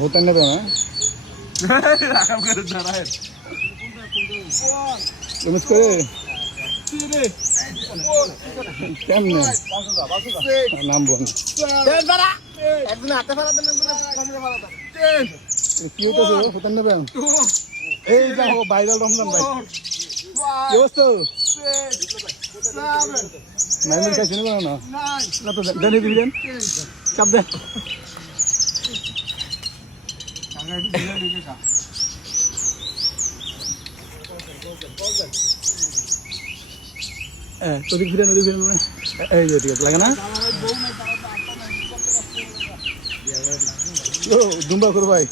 होता नहीं तो ना तुम इसको কেমনে নাম বল কি হইতেছে হতেন নেবেন এই দেখো ভাইরাল রমজান ভাই কি অবস্থা মাইমের কাছে নেবেন না না তো দেন দিবেন চাপ দেন ওদিক ফিরে না এই যে ঠিক আছে লাগে না দুম্বা করো ভাই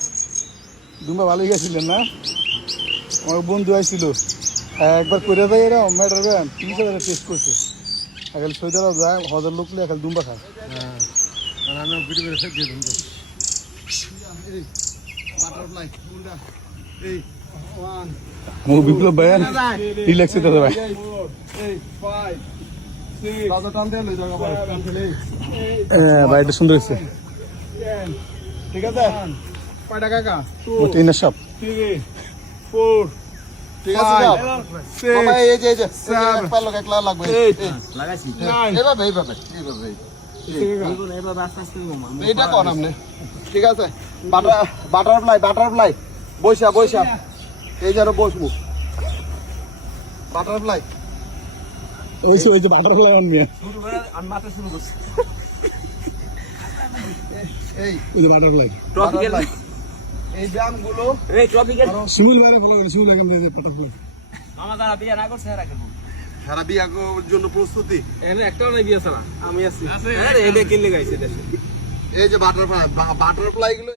দুম্বা ভালোই গেছিলেন না আমার বন্ধু আসছিল একবার করে দেয় এরা ম্যাটার 30,000 টেস্ট করছে এখন সৈদারা যায় 1000 লোক এখন দুম্বা খায় আমি ভিডিও করে দিয়ে দুম্বা বাটারফ্লাই গুন্ডা এই 1 ও বিপ্লব ভাই রিল্যাক্স হতে ভাই 5 6 দাদা টান দেন জায়গা ভাই টান ফেলে ভাই এটা সুন্দর হয়েছে ঠিক আছে কয় টাকা কাকা 2 3 সব 3 4 ঠিক আছে বাবা এই যে এক পার লোক একলা লাগবে লাগাইছি এইভাবে এইটা কোন আপনি ঠিক আছে বাটারফ্লাই বৈশা এই যারা বসবো বাটারফ্লাই ওই যে বাটারফ্লাই আনবি আমি মাথা শুরু করছি এই যে বাটারফ্লাই ট্রপিক্যাল এই ব্যায়ামগুলো এই ট্রপিক্যাল শিমুল মারা ফলো শিমুল লাগাম দিয়ে বাটারফ্লাই মামা যারা বিয়ে না করছে এরা কেন সারা বিয়ার জন্য প্রস্তুতি এখানে একটাও নাই বিয়ে ছাড়া আমি আছি আরে এটা কিনলে গাইছে দেশে এই যে বাটারফ্লাই গুলো